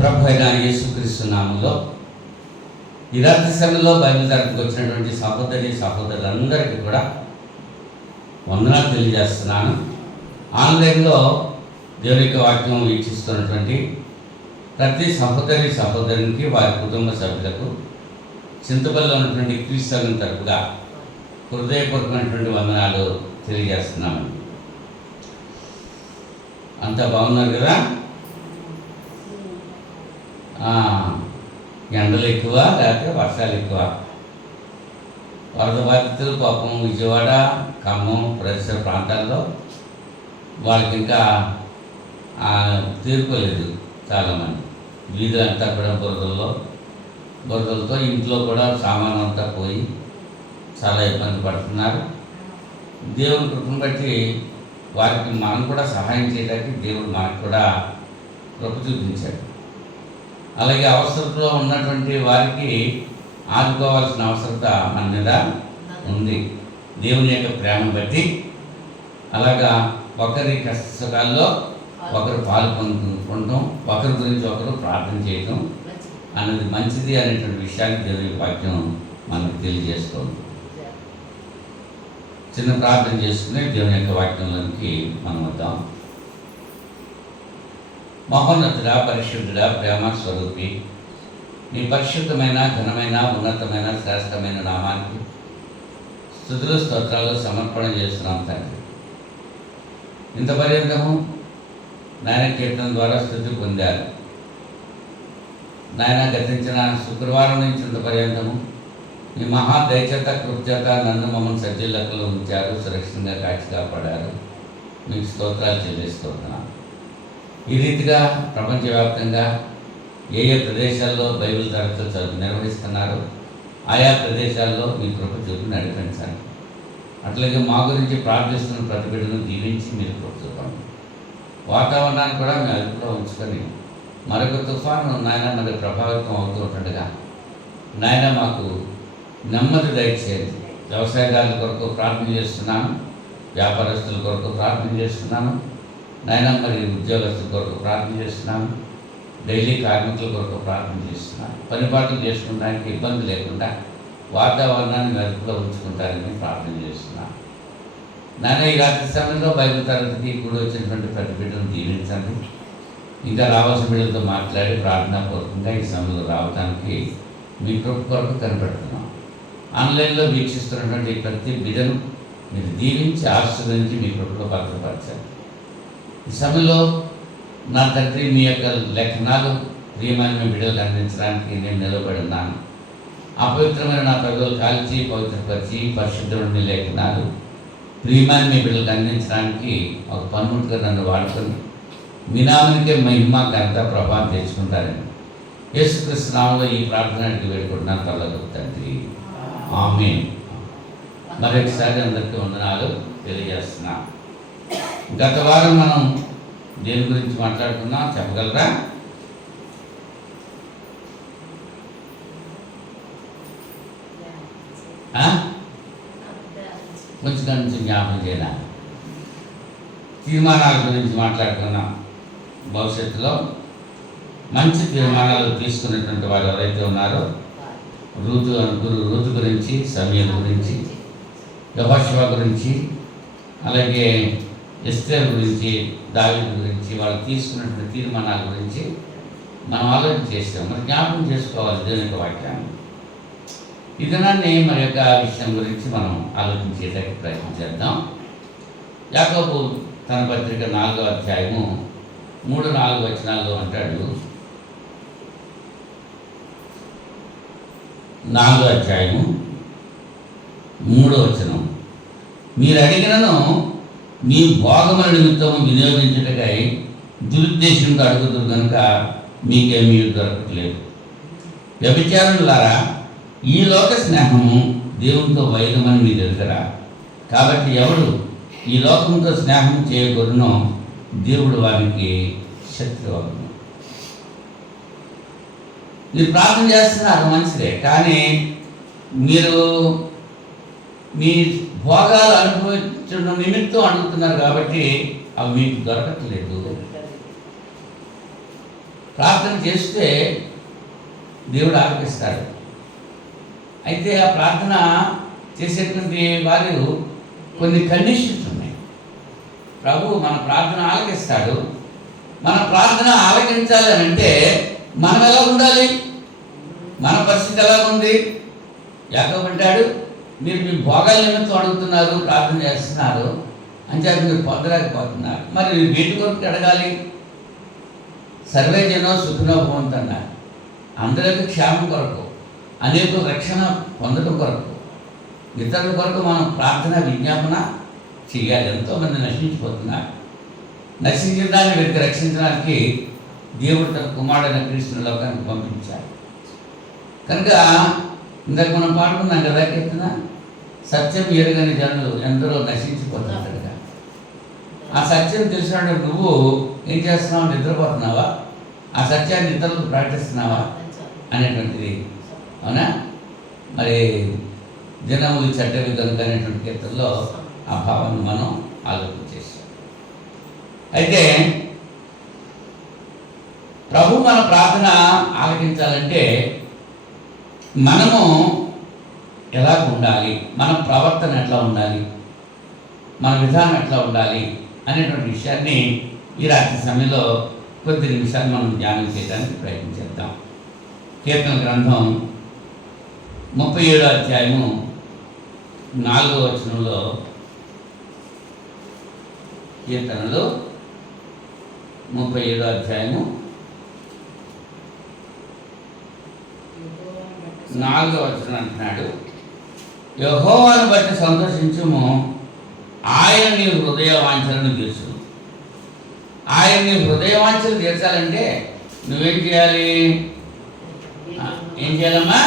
ప్రభు అయిన యేసుక్రీస్తు నామంలో ఈ రాత్రి సమయంలో బైబిల్ తరపుకి వచ్చినటువంటి సహోదరులందరికీ కూడా వందనాలు తెలియజేస్తున్నాను. ఆన్లైన్లో దేవుని యొక్క వాక్యం వీక్షిస్తున్నటువంటి ప్రతి సహోదరికి వారి కుటుంబ సభ్యులకు చింతపల్లిలో ఉన్నటువంటి క్రీస్తు తరపుగా హృదయపూర్వకమైనటువంటి వందనాలు తెలియజేస్తున్నాము. అంతా బాగున్నారు కదా? ఎండలు ఎక్కువ లేకపోతే వర్షాలు ఎక్కువ? వరద బాధితులు పాపం విజయవాడ, ఖమ్మం పరిసర ప్రాంతాల్లో వాళ్ళకి ఇంకా తీరుకోలేదు. చాలామంది వీధులంతా కూడా బురదలతో ఇంట్లో కూడా సామాను అంతా పోయి చాలా ఇబ్బంది పడుతున్నారు. దేవుని కృపను బట్టి వారికి మనం కూడా సహాయం చేయడానికి దేవుడు మనకు కూడా కృప చూపించాడు. అలాగే అవసరంలో ఉన్నటువంటి వారికి ఆదుకోవాల్సిన అవసరత మన మీద ఉంది. దేవుని యొక్క ప్రేమ బట్టి అలాగా ఒకరి కష్టకాల్లో ఒకరు పాలు పొందుకుంటాం, ఒకరి గురించి ఒకరు ప్రార్థన చేయటం అనేది మంచిది అనేటువంటి విషయాన్ని దేవుని వాక్యం మనకు తెలియజేస్తుంది. చిన్న ప్రార్థన చేసుకుని దేవుని యొక్క వాక్యంలోనికి మనం వద్దాం. మహోన్నతుడా, పరిశుద్ధుడా, ప్రేమ స్వరూపి, నీ పరిశుద్ధమైన, ఘనమైన, ఉన్నతమైన, శ్రేష్టమైన నామానికి స్తుతులు స్తోత్రాలు సమర్పణ చేస్తున్నాం తండ్రి. ఇంత పర్యంతము నాయన కీర్తన ద్వారా స్తుతి పొందారు నాయన. గతించిన శుక్రవారం నుంచి ఇంత పర్యంతము మీ మహా దయచేత కృపచేత నన్ను మమ్మల్ని సజ్జీలకులు ఉంచారు, సురక్షితంగా కాచి కాపాడారు. మీకు స్తోత్రాలు చెల్లిస్తున్నాను. ఈ రీతిగా ప్రపంచవ్యాప్తంగా ఏ ప్రదేశాల్లో బైబిల్ తరగతులు నిర్వహిస్తున్నారో ఆయా ప్రదేశాల్లో మీ కృప చూపి నడిపించండి. అట్లాగే మా గురించి ప్రార్థిస్తున్న ప్రతి బిడ్డను దీవించి మీరు కృప చూపండి. వాతావరణాన్ని కూడా మీ అదుపులో ఉంచుకొని మరొక తుఫాను నాయన మరి ప్రభావితం అవుతూ ఉంటుండగా నాయన మాకు నెమ్మది దయచేయండి. వ్యవసాయదారుల కొరకు ప్రార్థన చేస్తున్నాను, వ్యాపారస్తుల కొరకు ప్రార్థన చేస్తున్నాను నాయన, మరి ఉద్యోగస్తుల కొరకు ప్రార్థన చేస్తున్నాను, డైలీ కార్మికుల కొరకు ప్రార్థన చేస్తున్నాను. పనిపాట్లు చేసుకోవడానికి ఇబ్బంది లేకుండా వాతావరణాన్ని మెరుపులో ఉంచుకుంటారని ప్రార్థన చేస్తున్నాను నాయన. ఈ రాత్రి సమయంలో బైబిల్ తరగతికి కూడా వచ్చినటువంటి ప్రతి బిడ్డను దీవించండి. ఇంకా రావాల్సిన బిడ్డలతో మాట్లాడి ప్రార్థనాపూర్వకంగా ఈ సమయంలో రావడానికి మీ కృప కొరకు కనిపెడుతున్నాం. ఆన్లైన్లో వీక్షిస్తున్నటువంటి ప్రతి బిడ్డను మీరు దీవించి ఆశీర్వదించి మీ కృపలో భద్రపరచండి. ఈ సమయంలో నా తండ్రి మీ యొక్క లేఖనాలు ప్రియమైన మీ బిడ్డలకు అందించడానికి నేను నిలబడి ఉన్నాను. అపవిత్రమైన నా ప్రజలు కాల్చి పవిత్రపరిచి పరిశుద్ధమైన లేఖనాలు ప్రియమైన మీ బిడ్డలకు అందించడానికి ఒక పన్నుగా నన్ను వాడుకొని మీ నామానికే మహిమ ఘనత ప్రభావం తెచ్చుకుంటారని యేసుక్రీస్తు నామములో ఈ ప్రార్థనకి వేడుకుంటున్నాను తల్లకు తండ్రి, ఆమేన్. మరొకసారి అందరికీ వందనాలు తెలియజేస్తున్నా. గత వారం మనం దేని గురించి మాట్లాడుకున్నాం చెప్పగలరా? కొంచెం జ్ఞాపకం చేయాలి. తీర్మానాల గురించి మాట్లాడుకున్నాం. భవిష్యత్తులో మంచి తీర్మానాలు తీసుకునేటువంటి వారు ఎవరైతే ఉన్నారో ఋతు గురించి, సమయల గురించి, యెహోషువ గురించి, అలాగే ఎస్తేర్ గురించి, దావీదు గురించి, వాళ్ళు తీసుకున్నటువంటి తీర్మానాల గురించి మనం ఆలోచన చేస్తాం. మరి జ్ఞాపకం చేసుకోవాలి దేవుని యొక్క వాక్యాన్ని. ఈ దినాన్ని మరి యొక్క విషయం గురించి మనం ఆలోచించేటట్టు ప్రయత్నం చేద్దాం. యాకోబు తన పత్రిక 4వ అధ్యాయము 3-4 వచనాల్లో అంటాడు. 4వ అధ్యాయము 3వ వచనం, మీరు అడిగినను మీ భోగముల నిమిత్తం వినియోగించుటకై దురుద్దేశంతో అడుగుతున్నారు కనుక మీకేమీ దొరకట్లేదు. వ్యభిచారులారా, ఈ లోక స్నేహము దేవునితో వైరమని మీరు ఎరుగరా? కాబట్టి ఎవడు ఈ లోకంతో స్నేహం చేయకూడనో దేవుడు వారికి శత్రువగును. మీరు ప్రార్థన చేస్తున్నారు మంచిదే, కానీ మీరు మీ భోగాలు అనుభవించడం నిమిత్తం అడుగుతున్నారు కాబట్టి అవి మీకు దొరకట్లేదు. ప్రార్థన చేస్తే దేవుడు ఆలకిస్తాడు. అయితే ఆ ప్రార్థన చేసేటువంటి వారు కొన్ని కండిషన్స్ ఉన్నాయి. ప్రభు మన ప్రార్థన ఆలకిస్తాడు. మన ప్రార్థన ఆలకించాలి అని అంటే మనం ఎలా ఉండాలి, మన పరిస్థితి ఎలా ఉంది? యాకోబు అంటాడు, మీరు మీ భోగాల నిమిత్తం అడుగుతున్నారు, ప్రార్థన చేస్తున్నారు అని చెప్పి మీరు పొందలేకపోతున్నారు. మరి వీటి కొరకు అడగాలి. సర్వే జనో సుఖినో భవంతు అన్నారు. అందరికీ క్షేమం కొరకు, అనేక రక్షణ పొందడం కొరకు, ఇతరుల కొరకు మనం ప్రార్థన విజ్ఞాపన చేయాలి. ఎంతోమంది నశించిపోతున్నారు. నశించిన దాన్ని వీరికి రక్షించడానికి దేవుడు తన కుమారుడైన క్రీస్తుని లోకానికి పంపించాడు. కనుక ఇందాక మనం పాడుకున్నాం కదా కీర్తన, సత్యం ఎరుగని జనులు ఎందరో నశించిపోతున్నారు. ఆ సత్యం తెలిసిన నువ్వు ఏం చేస్తున్నావు? నిద్రపోతున్నావా? ఆ సత్యాన్ని ఇతరులకు ప్రకటిస్తున్నావా అనేటువంటిది. అవునా? మరి జనములు చెడ్డవి కనుక అనేటువంటి కీర్తనలో ఆ భావాన్ని మనం ఆలోచన చేసాం. అయితే ప్రభు మన ప్రార్థన ఆలకించాలంటే మనము ఎలా ఉండాలి, మన ప్రవర్తన ఎట్లా ఉండాలి, మన విధానం ఎట్లా ఉండాలి అనేటువంటి విషయాన్ని ఈ రాత్రి సమయంలో కొద్ది నిమిషాలు మనం ధ్యానం చేయడానికి ప్రయత్నించేద్దాం. కీర్తన గ్రంథం 37వ అధ్యాయము 4వ వచనంలో, కీర్తనలు 37వ అధ్యాయము 4వ వచనం అంటున్నాడు, యెహోవాను బట్టి సంతోషించుము, ఆయన నీ హృదయ వాంఛలను తీర్చును. ఆయన నీ హృదయ వాంఛలు తీర్చాలంటే నువ్వేం చేయాలి? ఏం చేయాలమ్మా?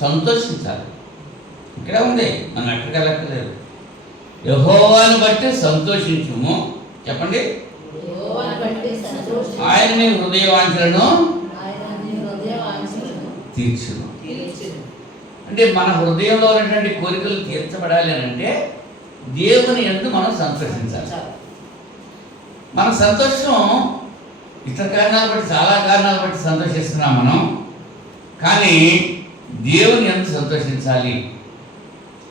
సంతోషించాలి. ఇక్కడ ఉంది, మనం ఎక్కడికెళ్ళక్కర్లేదు. యెహోవాను బట్టి సంతోషించుము. చెప్పండి. ఆయన నీ హృదయ వాంఛలను తీర్చును. అంటే మన హృదయంలో ఉన్నటువంటి కోరికలు తీర్చబడాలి అని అంటే దేవుని యందు మనం సంతోషించాలి. మన సంతోషం ఇతర కారణాలు బట్టి, చాలా కారణాలు బట్టి సంతోషిస్తున్నాం మనం. కానీ దేవుని యందు సంతోషించాలి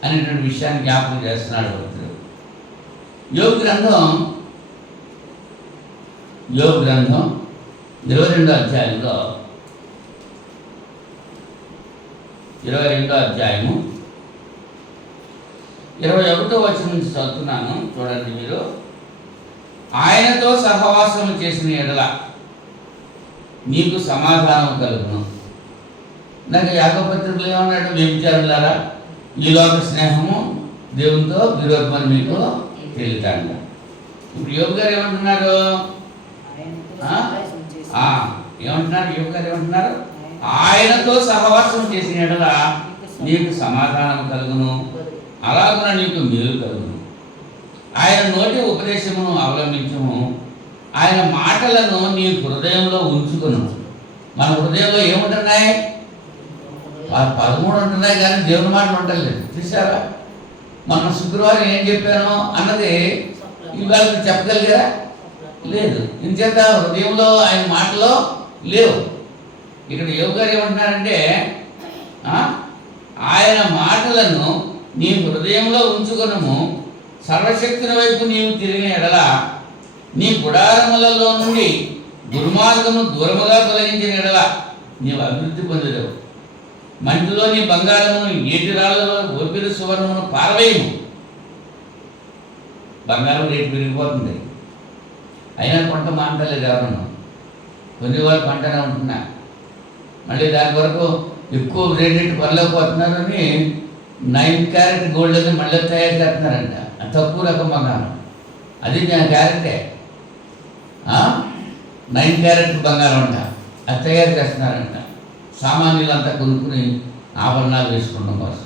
అనేటువంటి విషయాన్ని జ్ఞాపకం చేస్తున్నాడు భక్తుడు. యోబు గ్రంథం 22వ అధ్యాయంలో 22వ అధ్యాయము 21వ వచనం నుంచి చదువుతున్నాను, చూడండి మీరు. ఆయనతో సహవాసం చేసిన ఎడల మీకు సమాధానం కలుగును. నాకు యాకోబు పత్రికలో ఏమన్నాడు? వ్యభిచారులారా, ఈ లోక స్నేహము దేవునితో విరోధమని మీకు తేలితాండ. ఇప్పుడు యోబు గారు ఏమంటున్నారు? ఏమంటున్నారు? యోబు గారు ఏమంటున్నారు? ఆయనతో సహవాసం చేసిన ఎడల నీకు సమాధానం కలుగును, అలాగున నీకు మేలు కలుగును. ఆయన నోటి ఉపదేశమును అవలంబించుము, ఆయన మాటలను నీ హృదయంలో ఉంచుకును. మన హృదయంలో ఏముంటున్నాయి? 13 ఉంటున్నాయి, కానీ దేవుని మాటలు ఉండలేదు. చూసారా? మన శుక్రవారం ఏం చెప్పాను అన్నది ఇవాళ చెప్పగలిగారా? లేదు. ఇంచేత హృదయంలో ఆయన మాటలో లేవు. ఇక్కడ యోబు గారు ఏమంటున్నారంటే, ఆయన మాటలను నీ హృదయంలో ఉంచుకొనుము, సర్వశక్తుని వైపు నీవు తిరిగిన ఎడల నీ గుడారములలో నుండి దుర్మార్గము దూరముగా తొలగించిన ఎడల నీవు అభివృద్ధి పొందలేవు. మంటిలో నీ బంగారమును, ఏటి రాళ్లలో ఓపిరి సువర్ణమును పారవేయము. బంగారం రేటు పెరిగిపోతుంది, అయినా పంట మానటలేదు. ఎవరన్నా కొన్ని వాళ్ళు పంటనే ఉంటున్నా, మళ్ళీ దాని వరకు ఎక్కువ రేట్ పడలేకపోతున్నారు అని 9 క్యారెట్ గోల్డ్ అని మళ్ళీ తయారు చేస్తున్నారంట. తక్కువ రకం బంగారం, అది క్యారెటే 9 క్యారెట్ బంగారం అంట, అది తయారు చేస్తున్నారంట. సామాన్యులంతా కొనుక్కుని ఆభరణాలు వేసుకోవడం కోసం.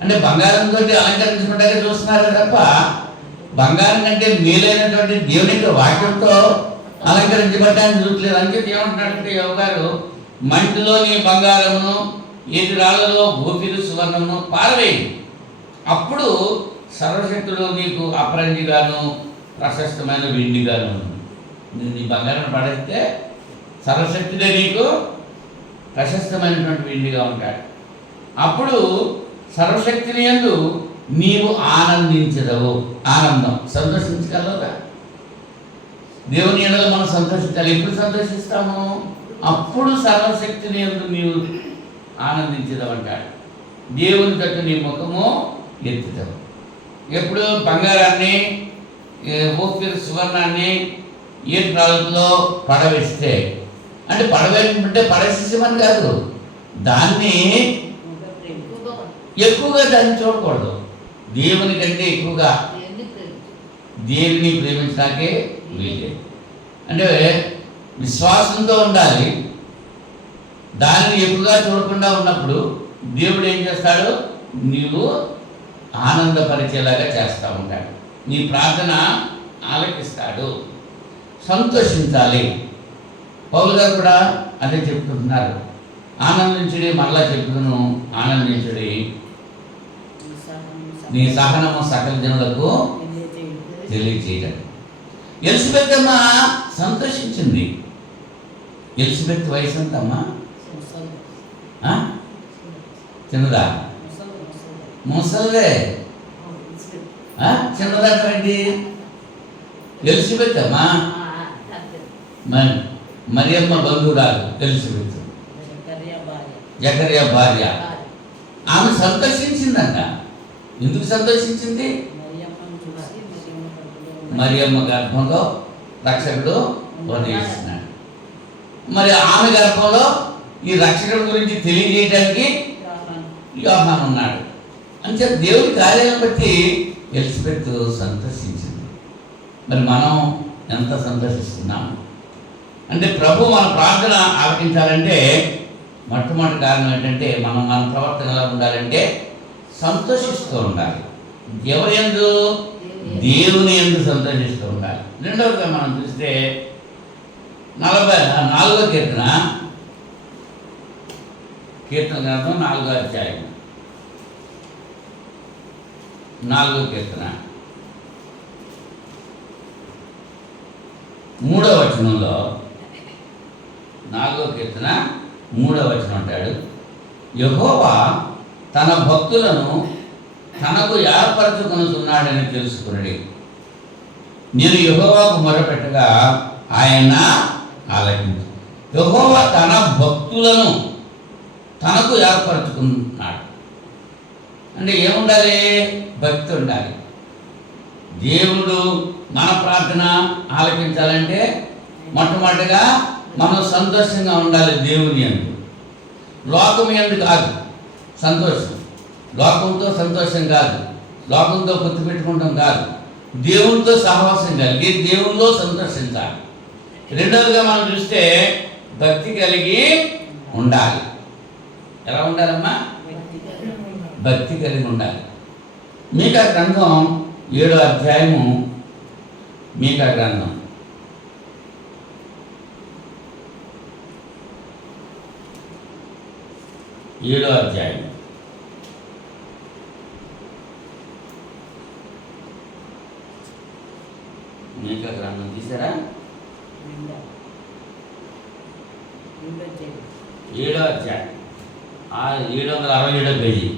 అంటే బంగారంతో అలంకరించుకుంటే చూస్తున్నారు తప్ప బంగారం కంటే మేలైనటువంటి దేవుని యొక్క వాక్యంతో అలంకరించబడ్డానికి చూడలేదు. అని చెప్పి ఏమంటున్నాడంటే యోబు గారు, మంటిలోని బంగారమును, ఏటి రాళ్లలో ఓపిరి సువర్ణమును పారవేయి, అప్పుడు సర్వశక్తుడు నీకు అపరంజిగాను ప్రశస్తమైన వెండిగాను నీ బంగారం పడేస్తే సర్వశక్తుడే నీకు ప్రశస్తమైనటువంటి వెండిగా ఉంటాడు. అప్పుడు సర్వశక్తిని యందు నీవు ఆనందించదవు. ఆనందం సంతోషించగలవుగా? దేవుని యందు మనం సంతోషించాలి. ఎప్పుడు సంతోషిస్తాము? అప్పుడు సర్వశక్తిని యందు నీవు ఆనందించదవు అంటాడు. దేవుని తట్టు నీ ముఖము ఎత్తుతావు. ఎప్పుడు బంగారాన్ని ఓపిక సువర్ణాన్ని ఏ ప్రాంతంలో పడవేస్తే అంటే పడవేసుకుంటే పడేసేమని కాదు, దాన్ని ఎక్కువగా దాన్ని చూడకూడదు. దేవుని కంటే ఎక్కువగా దేవుని ప్రేమించడానికే వీలే. అంటే విశ్వాసంతో ఉండాలి. దానిని ఎక్కువగా చూడకుండా ఉన్నప్పుడు దేవుడు ఏం చేస్తాడు? నీవు ఆనందపరిచేలాగా చేస్తూ ఉంటాడు. నీ ప్రార్థన ఆలకిస్తాడు. సంతోషించాలి. పౌలు గారు కూడా అదే చెప్తుంటున్నారు. ఆనందించుడి, మరలా చెప్తున్నాను, ఆనందించుడి. నీ సహనము సకల జనులకు తెలియచేయడం. ఎలిజబెత్ అమ్మ సంతోషించింది. ఎలిజబెత్ వయసు ఎంతమ్మా? చిన్నదా? ముసలే. చిన్నదంటే ఎలిజబెత్ అమ్మా మరియమ్మ బంధువురాలు ఎలిజబెత్, జకర్యా భార్య. ఆమె సంతోషించిందంట. ఎందుకు సంతోషించింది? మరియమ్మ గర్భంలో రక్షకుడు ఉదయిస్తున్నాడు. మరి ఆమె గర్భంలో ఈ రక్షకుడు గురించి తెలియజేయడానికి యోహాను ఉన్నాడు అని చెప్పి దేవుడి కార్యాలను బట్టి ఎలిజబెత్ సంతోషించింది. మరి మనం ఎంత సంతోషిస్తున్నాము? అంటే ప్రభు మన ప్రార్థన ఆలకించాలంటే మొట్టమొదటి కారణం ఏంటంటే మన ప్రవర్తన ఎలా ఉండాలంటే సంతోషిస్తూ ఉండాలి. ఎవరి యందు? దేవుని యందు సంతోషిస్తూ ఉండాలి. రెండవదిగా మనం చూస్తే 44వ కీర్తన గ్రంథం 4వ అధ్యాయం 4వ కీర్తన 3వ వచనంలో 4వ కీర్తన 3వ వచనం అంటాడు, యెహోవా తన భక్తులను తనకు ఏర్పరచుకొనుచున్నాడని తెలుసుకున్నాడు. నేను యెహోవాకు మొరపెట్టగా ఆయన ఆలకించు. యెహోవా తన భక్తులను తనకు ఏర్పరచుకున్నాడు. అంటే ఏముండాలి? భక్తి ఉండాలి. దేవుడు మన ప్రార్థన ఆలకించాలంటే మొట్టమొదటిగా మనం సంతోషంగా ఉండాలి. దేవుని యందు, లోకం యందు కాదు సంతోషం. లోకంతో సంతోషం కాదు, లోకంతో గుర్తు పెట్టుకుంటాం కాదు, దేవునితో సహవాసం కలిగి దేవునిలో సంతోషించాలి. రెండవదిగా మనం చూస్తే భక్తి కలిగి ఉండాలి. ఎలా ఉండాలమ్మా? భక్తి కలిగి ఉండాలి. మీకా గ్రంథం 7వ అధ్యాయము, మీకా గ్రంథం 7వ అధ్యాయం 7వ గ్రంథం తీసారా? 7వ అధ్యాయం 767వ పేజీ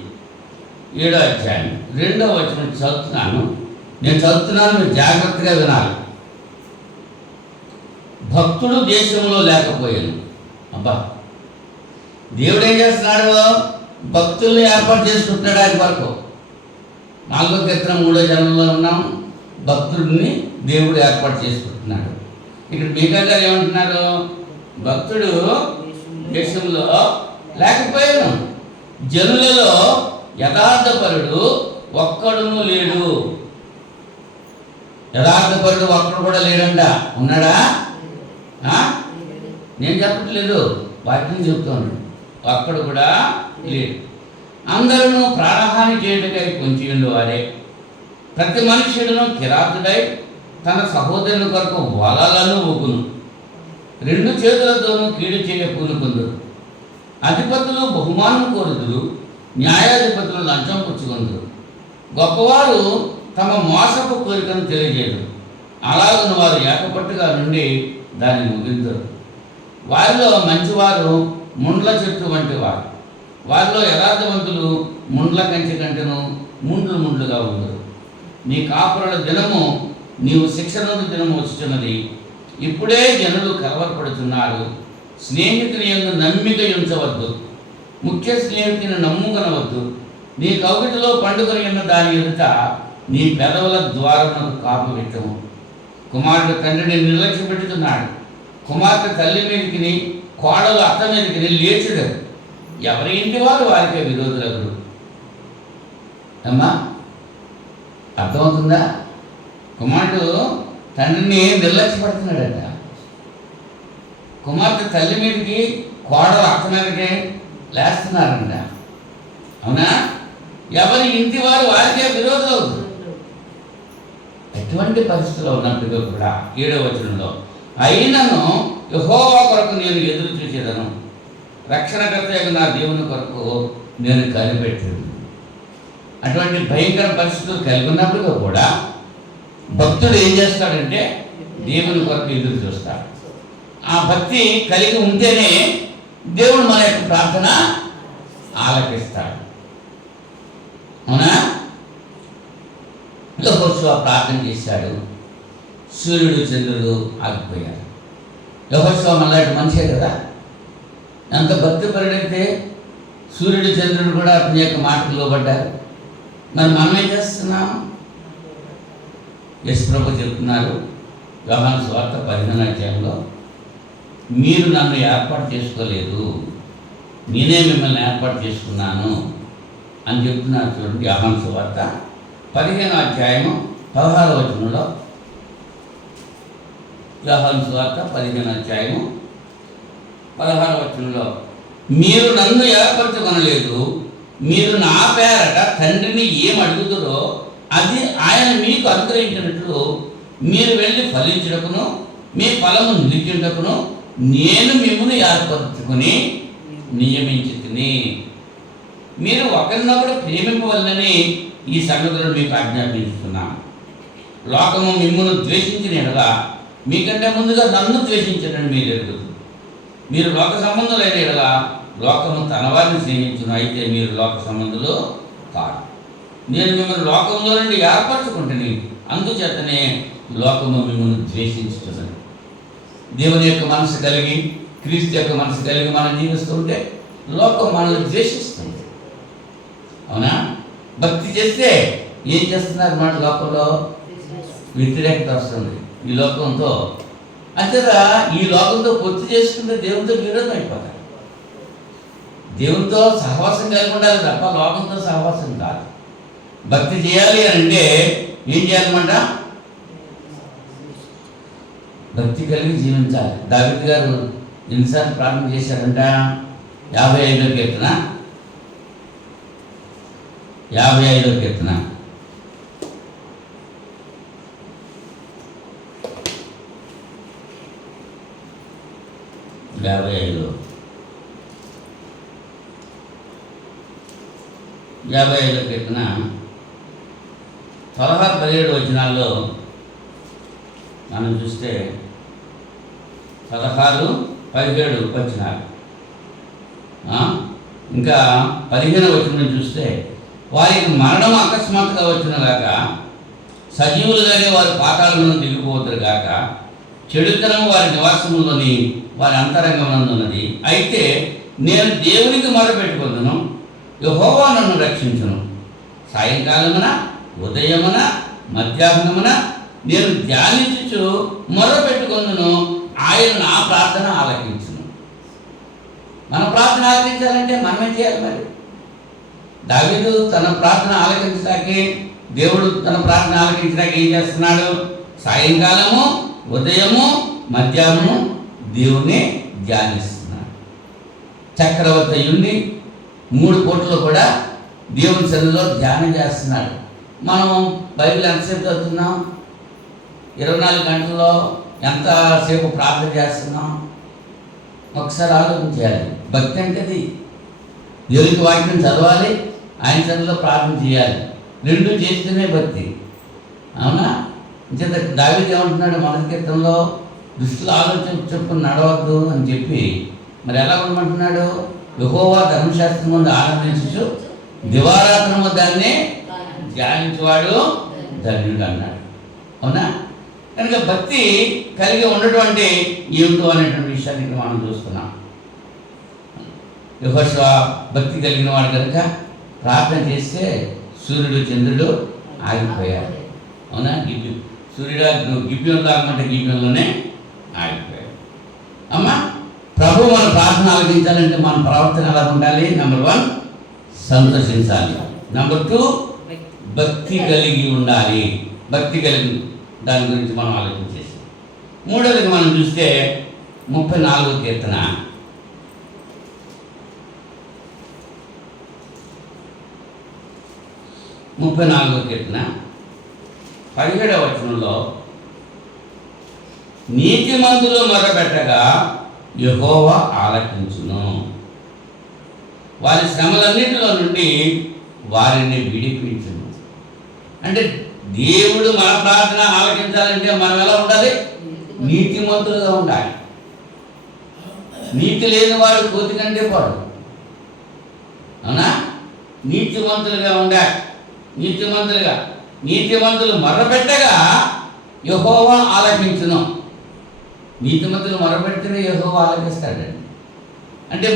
7వ అధ్యాయం 2వ వచనం చదువుతున్నాను. నేను చదువుతున్నాను, మీరు జాగ్రత్తగా వినాలి. భక్తుడు దేశంలో లేకపోయాను. అబ్బా, దేవుడు ఏం చేస్తున్నాడు? భక్తుల్ని ఏర్పాటు చేసుకుంటున్నాడు. ఆయన వరకు 4వ కీర్తన 3వ జనంలో ఉన్నాం. భక్తుడిని దేవుడు ఏర్పాటు చేసుకుంటున్నాడు. ఇక్కడ మీకా గారు ఏమంటున్నారు? భక్తుడు దేశంలో లేకపోయాను, జనులలో యథార్థపరుడు ఒక్కడును లేడు. యథార్థపరుడు ఒక్కడు కూడా లేడంట. ఉన్నాడా? నేను చెప్పట్లేదు, వాక్యం చెప్తాను. ఒక్కడు కూడా లేడు. అందరూ ప్రాణహాని చేయటకై పొంచి వారే. ప్రతి మనుష్యుడును కిరాతుడై తన సహోదరుని కొరకు వలలను ఊపును. 2 చేతులతోనూ కీడు చేయ పూనుకుందురు. అధిపతులు బహుమానం కోరుదురు, న్యాయాధిపతులు లంచం పుచ్చుకుందురు. గొప్పవారు తమ మోసపు కోరికను తెలియజేయరు, అలాగని వారు ఏకపట్టుగా నుండి దాన్ని ముగించరు. వారిలో మంచివారు ముండ్ల చెట్టు వంటి వారు, వారిలో యథార్థవంతులు ముండ్ల కంచె కంటెను ముండ్లు ముండ్లుగా ఉండరు. నీ కాపురుల దినము, నీవు శిక్షణను దినము వచ్చుచున్నది. ఇప్పుడే జనులు కలవరపడుతున్నారు. స్నేహితుని యందు నమ్మిక ఉంచవద్దు, ముఖ్య స్నేహితుని నమ్ముకొనవద్దు. నీ కౌగిటిలో పండుకొని ఉన్న దాని ఎదుట నీ పెదవుల ద్వారమునకు కాపు పెట్టము. కుమారుడు తండ్రిని నిర్లక్ష్య పెట్టుతున్నాడు, కుమార్తె తల్లి మీదకి కోడలు అత్త మీదకి లేచుడు. ఎవరి ఇంటి వారు వారికే విరోధులగురు. అమ్మా, అర్థమవుతుందా? కుమారుడు తండ్రిని నిర్లక్ష్యపడుతున్నాడట, కుమార్తె తల్లి మీదకి కోడలు అత్త మీదకి లేస్తున్నారంట. అవునా? ఎవరి ఇంటి వారు వారికే విరోధులు. ఎటువంటి పరిస్థితుల్లో ఉన్నప్పటికీ కూడా 7వ వచనంలో, అయినను యెహోవా కొరకు నేను ఎదురు చూసేదను, రక్షణకర్త నా దేవుని కొరకు నేను కనిపెట్టాను. అటువంటి భయంకర పరిస్థితులు కలిగి ఉన్నప్పటికీ కూడా భక్తుడు ఏం చేస్తాడంటే దేవుని కొరకు ఎదురు చూస్తాడు. ఆ భక్తి కలిగి ఉంటేనే దేవుడు మన యొక్క ప్రార్థన ఆలకిస్తాడు. అవునా? యెహోషువ ప్రార్థన చేశాడు, సూర్యుడు చంద్రుడు ఆగిపోయారు. యెహోషువ మనలాంటి మనిషే కదా, ఎంత భక్తి పరిగెడితే సూర్యుడు చంద్రుడు కూడా అతని యొక్క మాటకు లోబడ్డారు. మరి మనం ఏం చేస్తున్నాం? యేసు ప్రభు చెప్తున్నారు యోహాను సువార్త 15వ అధ్యాయంలో, మీరు నన్ను ఏర్పాటు చేసుకోలేదు, నేనే మిమ్మల్ని ఏర్పాటు చేసుకున్నాను అని చెప్తున్నారు. చూడండి, యోహాను సువార్త 15వ అధ్యాయము 16వ వచనంలో, యోహాను సువార్త 15వ అధ్యాయము 16వ వచనంలో, మీరు నన్ను ఏర్పరచుకొనలేదు, మీరు నా పేరట తండ్రిని ఏం అడుగుతారో అది ఆయన మీకు అనుగ్రహించినట్లు మీరు వెళ్ళి ఫలించుటకును మీ ఫలము నిలిచుటకును నేను మిమ్మల్ని ఏర్పరచుకుని నియమించుకుని, మీరు ఒకరినొకరు ప్రేమింపవలనని ఈ సంగతులను మీకు ఆజ్ఞాపించుతున్నాను. లోకము మిమ్మల్ని ద్వేషించిన ఎడల మీకంటే ముందుగా నన్ను ద్వేషించడని మీరు ఎరుగుతారు. మీరు లోక సంబంధులైన ఎడల లోకము తన వారిని స్నేహించును, అయితే మీరు లోక సంబంధులు కాదు. నేను మిమ్మల్ని లోకంలో నుండి ఏర్పరచుకుంటుని, అందుచేతనే లోకము మిమ్మల్ని ద్వేషించుతున్నది. దేవుని యొక్క మనసు కలిగి, క్రీస్తు యొక్క మనసు కలిగి మనం జీవిస్తుంటే లోకం మనల్ని ద్వేషిస్తుంది. అవునా? భక్తి చేస్తే ఏం చేస్తున్నారు? మన లోకంలో వ్యతిరేకత వస్తుంది ఈ లోకంతో. అంతేగా ఈ లోకంతో పొత్తు చేసుకుంటే దేవునితో విరోధం అయిపోతారు. దేవునితో సహవాసం కలిగి ఉండాలి తప్ప లోకంతో సహవాసం కాదు. భక్తి చేయాలి అని అంటే ఏం చేయాలన్నమాట? భక్తి కలిగి జీవించాలి. దావీదు గారు ఎన్నిసార్లు ప్రార్థన చేశారంట? 55వ కీర్తన 55వ కీర్తన 55వ కీర్తన 16-17 వచనాల్లో మనం చూస్తే 16-17 వచనాలు, ఇంకా 15వ వచనం చూస్తే, వారికి మరణం అకస్మాత్తుగా వచ్చిన గాక, సజీవులుగానే వారి పాతాళములను దిగిపోతారు గాక, చెడుతనం వారి నివాసములోని వారి అంతరంగమునందున్నది. అయితే నేను దేవునికి మొరపెట్టుకొందును, యెహోవా నన్ను రక్షించును. సాయంకాలమున ఉదయమున మధ్యాహ్నమున నేను ధ్యానించుచు మొరపెట్టుకొందును, ఆయన నా ప్రార్థన ఆలకించును. మన ప్రార్థన ఆలకించాలంటే మనం ఏం చేయాలి? మరి దావీదు తన ప్రార్థన ఆలకించడానికి, దేవుడు తన ప్రార్థన ఆలకించడానికి ఏం చేస్తున్నాడు? సాయంకాలము ఉదయము మధ్యాహ్నము దేవుణ్ణి ధ్యానిస్తున్నాడు. చక్రవర్తి అయ్యుండి 3 పూటలు కూడా దేవుని సన్నిధిలో ధ్యానం చేస్తున్నాడు. మనం బైబిల్ ఎంతసేపు చదువుతున్నాం? 24 గంటల్లో ఎంతసేపు ప్రార్థన చేస్తున్నాం? ఒకసారి ఆలోచించాలి. భక్తి అంటే అది దేవునికి వాక్యం చదవాలి, ఆయన సన్నిధిలో ప్రార్థన చేయాలి. రెండు చేస్తేనే భక్తి. అవునా? ఇంచేత దావీదు ఏమంటున్నాడు మొదటి కీర్తనలో, దుష్టుల ఆలోచన చొప్పున నడవద్దు అని చెప్పి మరి ఎలా ఉండమంటున్నాడు? యెహోవా ధర్మశాస్త్రం ముందు ఆనందించు, దివారాత్రము దాన్ని ధ్యానించేవాడు ధన్యుడు అన్నాడు. అవునా? కనుక భక్తి కలిగి ఉండటం అంటే ఏమిటో అనేటువంటి విషయాన్ని మనం చూస్తున్నాం. యెహోషువ భక్తి కలిగిన వాడు కనుక ప్రార్థన చేస్తే సూర్యుడు చంద్రుడు ఆగిపోయాడు. అవునా? సూర్యుడు గిబ్యోన్ లాగమంటే గిబ్యోన్లోనే ఆగిపోయాడు. అమ్మా, ప్రభు మన ప్రార్థన ఆలకించాలంటే మన ప్రవర్తన ఎలా ఉండాలి? నెంబర్ 1 సంతోషించాలి. నెంబర్ 2 భక్తి కలిగి ఉండాలి. భక్తి కలిగి దాని గురించి మనం ఆలోచించేసి, మూడవది మనం చూస్తే 34వ కీర్తన 17వ వచనంలో, నీతిమంతులు మొరపెట్టగా యెహోవా ఆలకించును, వారి శ్రమలన్నిటిలో నుండి వారిని విడిపించును. అంటే దేవుడు మన ప్రార్థన ఆలకించాలంటే మనం ఎలా ఉండాలి? నీతిమంతులుగా ఉండాలి. నీతి లేని వాడు కోతి కంటే పాడు. అవునా? నీతిమంతులుగా ఉండాలి. నీతిమంతులు మొరపెట్టగా యెహోవా ఆలకించును. నీతిమంతులు మొరపెడితేనే యెహోవా ఆలకిస్తాడండి. అంటే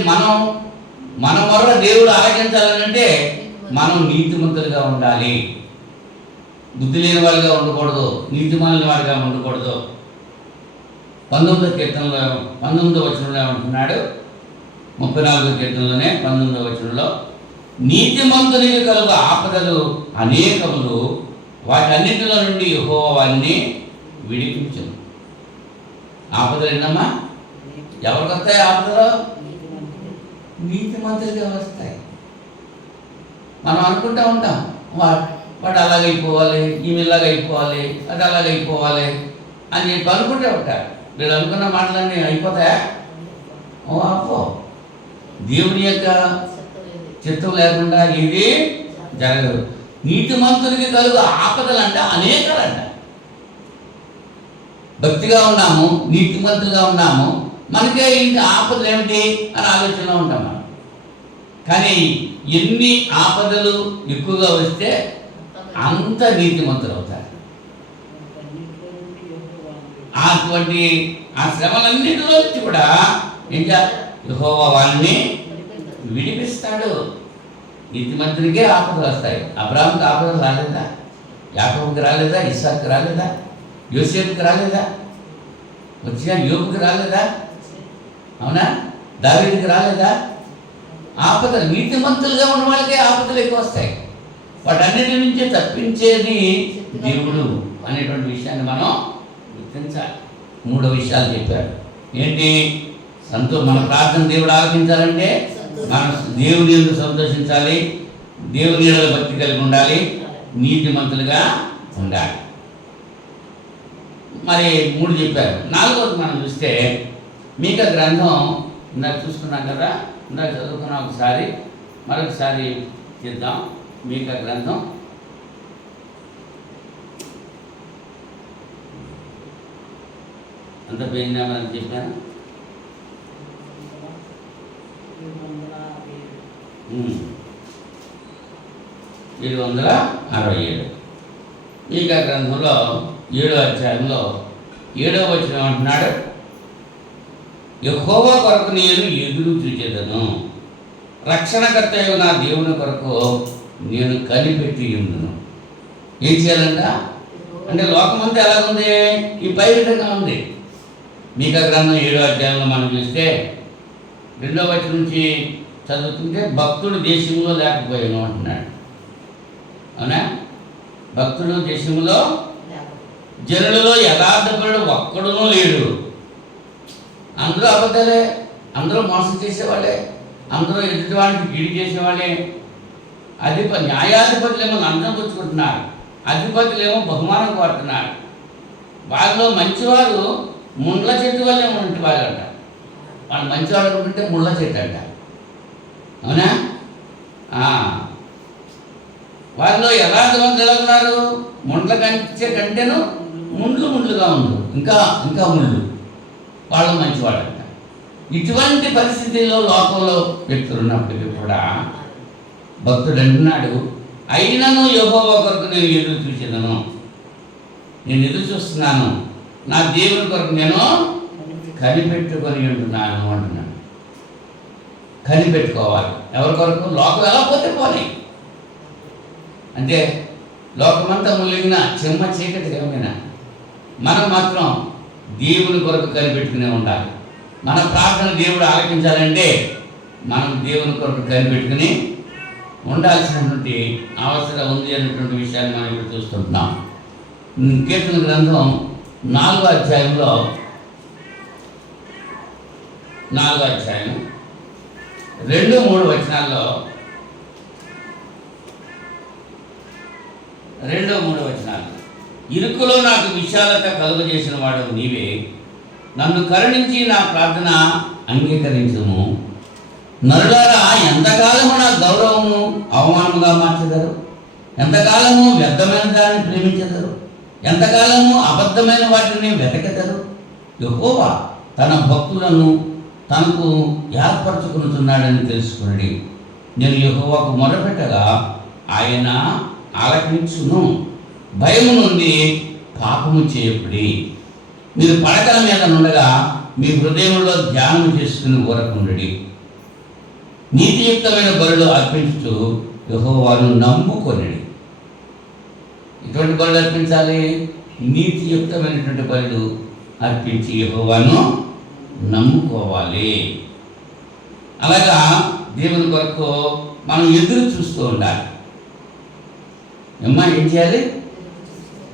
మన మొర్ర దేవుడు ఆలకించాలనంటే మనం నీతిమంతులుగా ఉండాలి. బుద్ధి లేని వాడిగా ఉండకూడదు, నీతిమాలిన వాడిగా ఉండకూడదు. 19వ కీర్తనలో 19వ వచనంలో ఏమంటున్నాడు? 34వ కీర్తనలోనే 19వ వచనంలో, నీతిమంతునికి కలుగు ఆపదలు అనేకములు, వాటన్నిటిలో నుండి యెహోవా వారిని విడిపించును. ఆపదలు ఏంటమ్మా? ఎవరికి వస్తాయి ఆపదలు? నీతిమంతులుగా వస్తాయి. మనం అనుకుంటూ ఉంటాం, వాడు అలాగైపోవాలి, ఈమె ఇలాగైపోవాలి, అది అలాగైపోవాలి అని చెప్పి అనుకుంటూ ఉంటారు. వీళ్ళు అనుకున్న మాటలన్నీ అయిపోతాయా? ఓ అప్పో, దేవుని యొక్క చిత్తం లేకుండా ఇది జరగదు. నీతిమంతునికి కలుగు ఆపదలంట అనేకలంట. భక్తిగా ఉన్నాము, నీతిమంతులుగా ఉన్నాము, మనకే ఇంటి ఆపదలు ఏమిటి అని ఆలోచనలో ఉంటాం మనం. కానీ ఎన్ని ఆపదలు ఎక్కువగా వస్తే అంత నీతిమంతులు అవుతారు. అటువంటి ఆ శ్రమలన్నిటిలో నుంచి కూడా ఏం చేయాలి? యెహోవా వారిని విడిపిస్తాడు. నీతిమంతునికే ఆపదలు వస్తాయి. అబ్రాహాముకి ఆపదలు రాలేదా? యాకోబుకి రాలేదా? ఇస్సాకుకి రాలేదా? యోసేపుకి రాలేదా? వచ్చిన యోబుకి రాలేదా? అవునా? దావీదుకి రాలేదా? ఆపదలు నీతిమంతులుగా ఉన్న వాళ్ళకే ఆపదలు ఎక్కువ వస్తాయి. వాటన్నిటి నుంచి తప్పించేది దేవుడు అనేటువంటి విషయాన్ని మనం గుర్తించాలి. 3 విషయాలు చెప్పారు. ఏంటి? మన ప్రార్థన దేవుడు ఆలకించాలంటే మనం దేవుని యందు సంతోషించాలి, దేవుని యందు భక్తి కలిగి ఉండాలి, నీతిమంతులుగా ఉండాలి. మరి 3 చెప్పారు. 4వది మనం చూస్తే మీకా గ్రంథం ఇందాక చూసుకున్నాం కదా, ఇందాక చదువుకున్నాం. మరొకసారి చేద్దాం. మీకా గ్రంథం 767 మీకా గ్రంథంలో 7వ అధ్యాయంలో 7వ వచనం అంటున్నాడు, యెహోవా కొరకు నేను ఎదురు చూచెదను, రక్షణకర్తయు నా దేవుని కొరకు నేను కనిపెట్టి ఉండును. ఏం చేయాలంట? అంటే లోకమంతా ఎలాగుంది? ఈ పై విధంగా ఉంది. మీకా గ్రంథం 7వ అధ్యాయంలో మనం చూస్తే 2వ వచనం నుంచి చదువుతుంటే, భక్తుడు దేశంలో లేకపోయాను అంటున్నాడు. అవునా? భక్తుడు దేశంలో, జనులలో యథార్థపరుడు ఒక్కడునూ లేడు. అందరూ అబద్ధాలే, అందరూ మోసం చేసేవాళ్ళే, అందరూ ఎదుటివాడికి గిడి చేసేవాళ్ళే. న్యాయాధిపతులేమో లంచం పుచ్చుకుంటున్నారు, అధిపతులేమో బహుమానం కోరుతున్నారు. వాళ్ళలో మంచివారు ముండ్ల చెట్టు వల్లే ఉంటువారు అంట. వాళ్ళు మంచివాడు అనుకుంటే ముళ్ళ చెట్టు అంట. అవునా? వారిలో యథార్థవంతులు ఎలా ఉన్నారు? ముండ్ల కంటేను ముండ్లుగా ఉంది, ఇంకా ఇంకా ముళ్ళు, వాళ్ళు మంచివాడంట. ఇటువంటి పరిస్థితుల్లో లోకంలో వ్యక్తులు ఉన్నప్పటికీ కూడా భక్తుడు అంటున్నాడు, అయినను యెహోవా కొరకు నేను ఎదురు చూసేదను, నేను ఎదురు చూస్తున్నాను, నా దేవుని కొరకు నేను కనిపెట్టుకొని ఉంటున్నాను అంటున్నాడు. కనిపెట్టుకోవాలి. ఎవరి కొరకు? లోకం ఎలా పోతే పోనీ, అంటే లోకమంతా ములిగిన చెమ్మ చీకటి ఏమైనా మనం మాత్రం దేవుని కొరకు కనిపెట్టుకునే ఉండాలి. మన ప్రార్థన దేవుడు ఆలకించాలంటే మనం దేవుని కొరకు కనిపెట్టుకుని ఉండాల్సినటువంటి అవసరం ఉంది అనేటువంటి విషయాన్ని మనం ఇప్పుడు చూస్తుంటున్నాం. కీర్తన గ్రంథం 4వ అధ్యాయంలో 4వ అధ్యాయం 2-3 వచనాల్లో 2-3 వచనాలు, ఇరుకులో నాకు విశాలత కలుగజేసిన వాడు నీవే, నన్ను కరుణించి నా ప్రార్థన అంగీకరించుము. నరులారా, ఎంతకాలము నా గౌరవము అవమానముగా మార్చెదరు? ఎంతకాలము వ్యర్థమైన దాన్ని ప్రేమించెదరు? ఎంతకాలము అబద్ధమైన వాటిని వెతకెదరు? యెహోవా తన భక్తులను తనకు ఏర్పరచుకుంటున్నాడని తెలుసుకుని నేను యెహోవాకు మొరపెట్టగా ఆయన ఆలకించును. భయము నుండి పాపము చేయకుడి. మీరు పడకల మీద నుండగా మీ హృదయంలో ధ్యానం చేసుకుని ఊరకుండుడి. నీతియుక్తమైన బలులు అర్పించుతూ యెహోవాను నమ్ముకొనిడి. ఇటువంటి బలులు అర్పించాలి, నీతియుక్తమైనటువంటి బలులు అర్పించి యెహోవాను నమ్ముకోవాలి. అలాగా దేవుని కొరకు మనం ఎదురు చూస్తూ ఉండాలి. ఏం చేయాలి?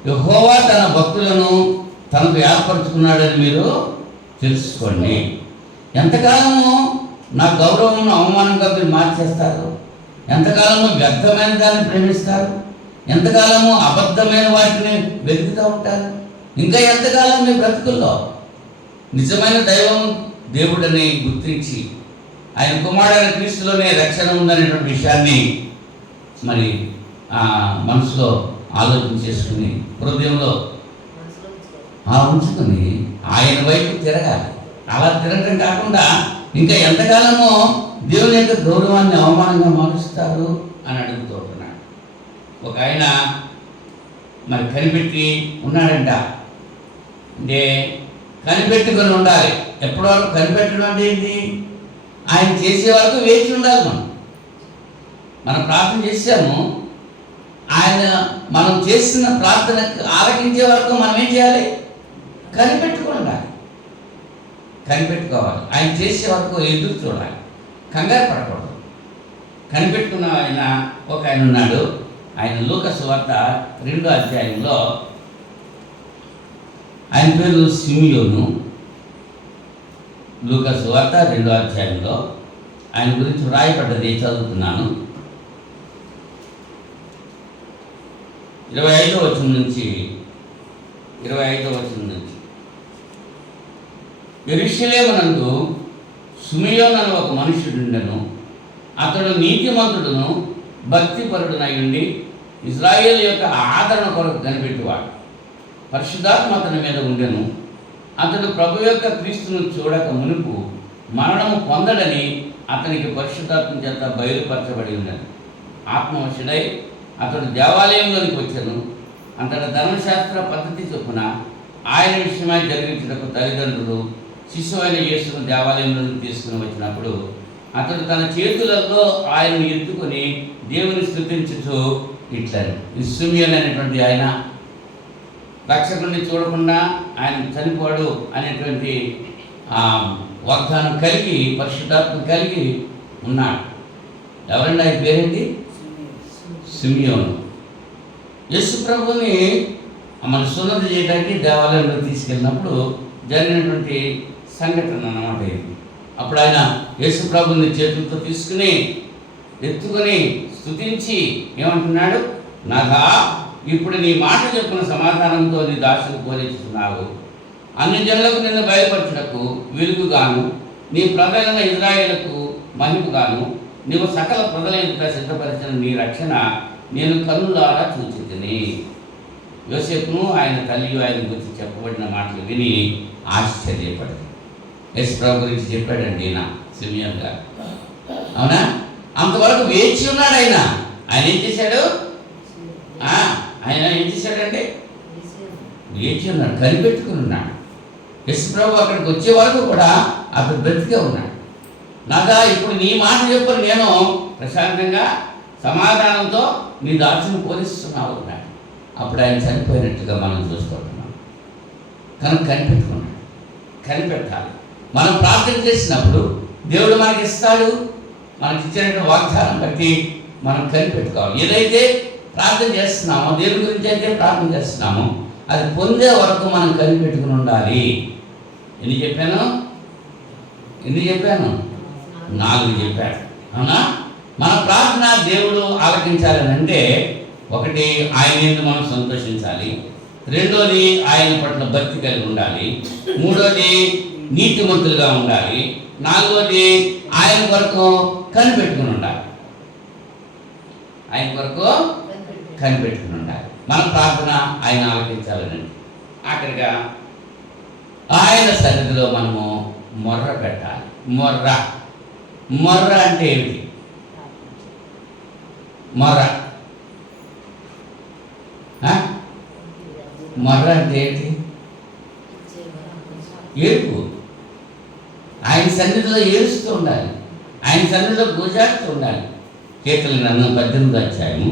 యెహోవా తన భక్తులను తనకు ఏర్పరచుకున్నాడని మీరు తెలుసుకోండి. ఎంతకాలము నా గౌరవమును అవమానంగా మీరు మార్చేస్తారు? ఎంతకాలము వ్యర్థమైన దాన్ని ప్రేమిస్తారు? ఎంతకాలము అబద్ధమైన వాటిని వెతుకుతూ ఉంటారు? ఇంకా ఎంతకాలం మీ బ్రతుకుల్లో నిజమైన దైవం దేవుడని గుర్తించి ఆయన కుమారుడైన క్రీస్తులోనే రక్షణ ఉందనేటువంటి విషయాన్ని మరి మనసులో ఆలోచన చేసుకుని హృదయంలో ఉంచుకుని ఆయన వైపు తిరగాలి. అలా తిరగటం కాకుండా ఇంకా ఎంతకాలమో దేవుని యొక్క గౌరవాన్ని అవమానంగా మారుస్తారు అని అడుగుతూ ఉంటున్నాడు. ఒక ఆయన మరి కనిపెట్టి ఉన్నాడంట. అంటే కనిపెట్టుకొని ఉండాలి. ఎప్పటి వరకు కనిపెట్టడం అంటే ఏంటి? ఆయన చేసే వరకు వేచి ఉండాలి. మనం ప్రార్థన చేసాము, ఆయన మనం చేసిన ప్రార్థనకు ఆలకించే వరకు మనం ఏం చేయాలి? కనిపెట్టుకోవాలి. ఆయన చేసే వరకు ఎదురు చూడాలి, కంగారు పడకూడదు. కనిపెట్టుకున్న ఒక ఆయన ఉన్నాడు. ఆయన లూకా సువార్త 2వ అధ్యాయంలో, ఆయన పేరు సిమియోను. లూకా సువార్త 2వ అధ్యాయంలో ఆయన గురించి వ్రాయబడ్డది, చదువుతున్నాను. 25వ వచనం నుంచి యెరూషలేమునందు సిమియోను అను ఒక మనుష్యుడుండెను. అతడు నీతిమంతుడును భక్తిపరుడునై ఉండి ఇశ్రాయేలు యొక్క ఆదరణ కొరకు కనిపెట్టేవాడు. పరిశుద్ధాత్మ అతని మీద ఉండెను. అతడు ప్రభు యొక్క క్రీస్తును చూడక మునుపు మరణము పొందడని అతనికి పరిశుద్ధాత్మ చేత బయలుపరచబడి ఉన్నది. ఆత్మవశుడై అతడు దేవాలయంలోనికి వచ్చాను. అంతటా ధర్మశాస్త్ర పద్ధతి చొప్పున ఆయన విషయమై జరిగించుటకు తల్లిదండ్రులు శిశువైన యేసును దేవాలయంలోకి తీసుకుని వచ్చినప్పుడు అతడు తన చేతులలో ఆయనను ఎత్తుకొని దేవుని స్తుతించుతూ ఇట్లని. సిమియోను అనేటువంటి ఆయన రక్షకుడిని చూడకుండా ఆయన చనిపోడు అనేటువంటి వాగ్దానం కలిగి, పరిశుద్ధాత్మ కలిగి ఉన్నాడు. ఎవరండి ఆయన పేరేంటి? సిమియోను. యేసు ప్రభుని మన సున్నతి చేయడానికి దేవాలయంలో తీసుకెళ్ళినప్పుడు జరిగినటువంటి సంఘటన అన్నమాట ఇది. అప్పుడు ఆయన యేసు ప్రభుని చేతులతో తీసుకుని ఎత్తుకొని స్తుతించి ఏమంటున్నాడు? నాథా, ఇప్పుడు నీ మాట చెప్పిన సమాధానంతో నీ దాసును పోలిస్తున్నావు. అన్ని జనులకు నిన్ను బయలుపరచుటకు వెలుగుగాను, నీ ప్రజలైన ఇజ్రాయేలుకు మహిమగాను నీవు సకల ప్రజల ఎదుట సిద్ధపరిచిన నీ రక్షణ నేను కన్నులారా చూచితిని. యోసేపును ఆయన తల్లి ఆయన గురించి చెప్పబడిన మాటలు విని ఆశ్చర్యపడింది. యేసుప్రభు గురించి చెప్పాడండి ఈయన సిమియోన్ గారు. అవునా? అంతవరకు వేచి ఉన్నాడు ఆయన. ఆయన ఏం చేశాడు? ఆయన ఏం చేశాడండి? వేచి ఉన్నాడు, కనిపెట్టుకుని ఉన్నాడు. యేసుప్రభు అక్కడికి వచ్చే వరకు కూడా అతను బ్రతికే ఉన్నాడు. నాగా ఇప్పుడు నీ మాట చెప్పని నేను ప్రశాంతంగా సమాధానంతో నీ దాసుని పోలిస్తున్నావు అన్నాడు. అప్పుడు ఆయన చనిపోయినట్టుగా మనం చూసుకుంటున్నాం. కనుక కనిపెట్టుకున్నాడు. కనిపెట్టాలి. మనం ప్రార్థన చేసినప్పుడు దేవుడు మనకి ఇస్తాడు. మనకి ఇచ్చినటువంటి వాగ్దానం బట్టి మనం కనిపెట్టుకోవాలి. ఏదైతే ప్రార్థన చేస్తున్నామో, దేవుడి గురించి అయితే ప్రార్థన చేస్తున్నామో, అది పొందే వరకు మనం కనిపెట్టుకుని ఉండాలి. ఎన్ని చెప్పాను? 4 చెప్పాడు. అవునా? మన ప్రార్థన దేవుడు ఆలకించాలని అంటే, ఒకటి ఆయన యందు మనం సంతోషించాలి, రెండోది ఆయన పట్ల భక్తి కలిగి ఉండాలి, మూడోది నీతిమంతులుగా ఉండాలి, నాలుగోది ఆయన కొరకు కనిపెట్టుకుని ఉండాలి. ఆయన కొరకు కనిపెట్టుకుని ఉండాలి. మన ప్రార్థన ఆయన ఆలకించాలని. ఆఖరిగా ఆయన సన్నిధిలో మనము మొర్ర పెట్టాలి. మొర్ర అంటే ఏమిటి? మొర్ర అంటే ఏంటి? ఏడుపు. ఆయన సన్నిధిలో ఏడుస్తూ ఉండాలి. ఆయన సన్నిధిలో గుజాడుతూ ఉండాలి. కీర్తన గ్రంథం 18వ అధ్యాయము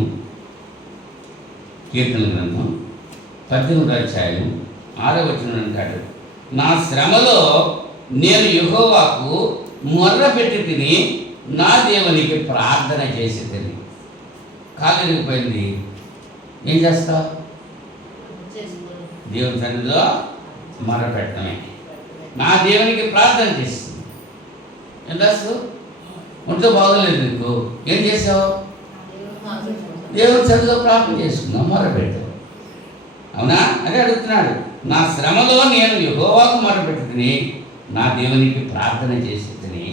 6వ వచనం అంటాడు, నా శ్రమలో నేను యెహోవాకు మొర్ర పెట్టి తిని నా దేవునికి ప్రార్థన చేసి తిని. కాలిరిగిపోయింది, ఏం చేస్తావు? దేవుని సన్నిధిలో మొర్ర పెట్టడమే. నా దేవునికి ప్రార్థన చేస్తుంది. ఎంత ఒంట్లో బాగోలేదు నీకు, ఏం చేసావు? దేవుని సన్నిధిలో ప్రార్థన చేసుకున్నావు, మొరపెట్టావు. అవునా? అదే అడుగుతున్నాడు. నా శ్రమలో నేను యెహోవాకు మొరపెట్టి తిని నా దేవునికి ప్రార్థన చేసి తిని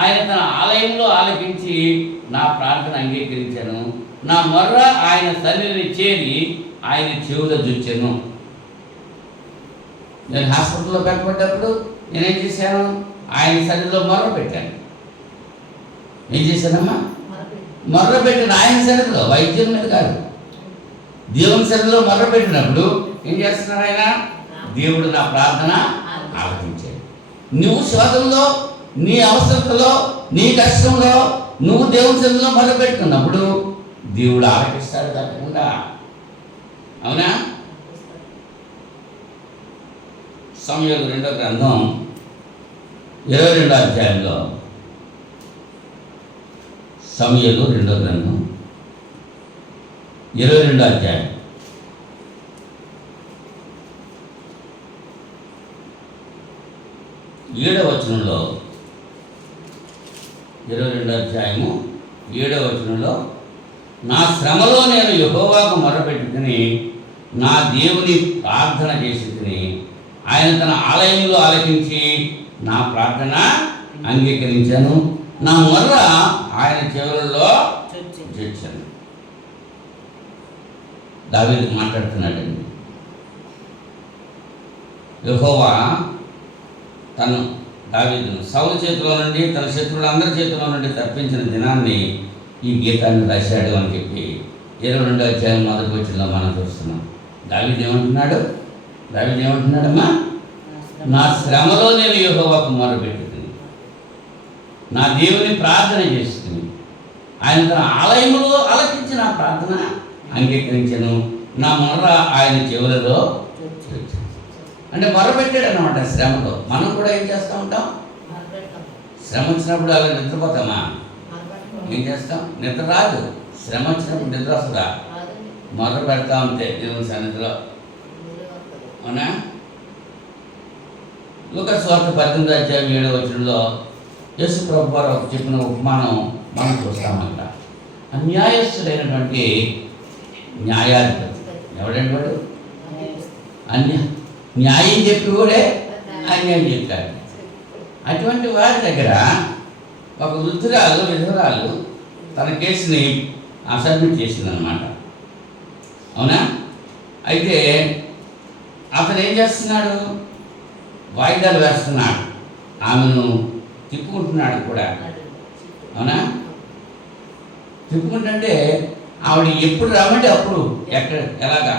ఆయన తన ఆలయంలో ఆలకించి నా ప్రార్థన అంగీకరించాను. నా మొర్ర ఆయన సన్నిధిని చేరి ఆయన చెవులో జుచ్చాను. నేను హాస్పిటల్లో పెట్టబడ్డప్పుడు నేనేం చేశాను? ఆయన సన్నిధిలో మొర్ర పెట్టాను. ఏం చేశానమ్మా? మొర్ర పెట్టిన ఆయన సన్నిధిలో, వైద్యం మీద కాదు, దేవుని సన్నిధిలో మొర్ర పెట్టినప్పుడు ఏం చేస్తున్నాడు ఆయన? దేవుడు నా ప్రార్థన ఆలకించాడు. నువ్వు శోధంలో, నీ అవసరతలో, నీ కష్టంలో నువ్వు దేవుని సన్నిధిలో మొర్ర పెట్టుకున్నప్పుడు దేవుడు ఆలకిస్తాడు తప్పకుండా. అవునా? సమూయేలు 2వ గ్రంథం 22వ అధ్యాయంలో, సమూయేలు 2వ గ్రంథం 22వ అధ్యాయం 7వ వచనంలో, 22వ అధ్యాయము 7వ వచనంలో, నా శ్రమలో నేను యెహోవాకు మొరపెట్టుకుని నా దేవుని ప్రార్థన చేసి తిని ఆయన తన ఆలయంలో ఆలకించి నా ప్రార్థన అంగీకరించాను. నా మొర్ర ఆయన చెవులలో చేర్చాను. దావీదు మాట్లాడుతున్నాడండి. యెహోవా తను దావీదును సౌలు చేతిలో నుండి, తన శత్రువులందరి చేతిలో నుండి తప్పించిన దినాన్ని ఈ గీతాన్ని రాశాడు అని చెప్పి 22వ అధ్యాయం 1వ వచనంలో మనం చూస్తున్నాం. దావీదు ఏమంటున్నాడమ్మా? నా శ్రమలో నేను యెహోవాకు మొరపెట్టుకుని నా దేవుని ప్రార్థన చేసుకుని ఆయన తన ఆలయంలో ఆలకించి నా ప్రార్థన అంగీకరించను. నా మొర్ర ఆయన చెవులలో అంటే మొరపెట్టాడు అన్నమాట. శ్రమలో మనం కూడా ఏం చేస్తూ ఉంటాం? శ్రమ వచ్చినప్పుడు అలా నిద్రపోతామా? ఏం చేస్తాం? నిద్ర రాదు. శ్రమ వచ్చినప్పుడు నిద్ర వస్తుందా? మొర్ర పెడతా ఉంటే దేవుని సన్నిధిలో. అవునా? లూకా సువార్త 18వ అధ్యాయం 7వ వచనంలో యేసు ప్రభువు వారు చెప్పిన ఉపమానం మనం చూస్తామంట. అన్యాయస్తుడైనటువంటి న్యాయాధిపతి ఎవడండి వాడు? న్యాయం చెప్పి కూడా అన్యాయం చెప్తాడు. అటువంటి వారి దగ్గర ఒక వృద్ధురాలు, విధవరాలు తన కేసుని సబ్మిట్ చేసిందనమాట. అవునా? అయితే అతను ఏం చేస్తున్నాడు? వాయిదాలు వేస్తున్నాడు, ఆమెను తిప్పుకుంటున్నాడు కూడా. అవునా? తిప్పుకుంటుంటే ఆవిడ ఎప్పుడు రమ్మంటే అప్పుడు ఎలాగా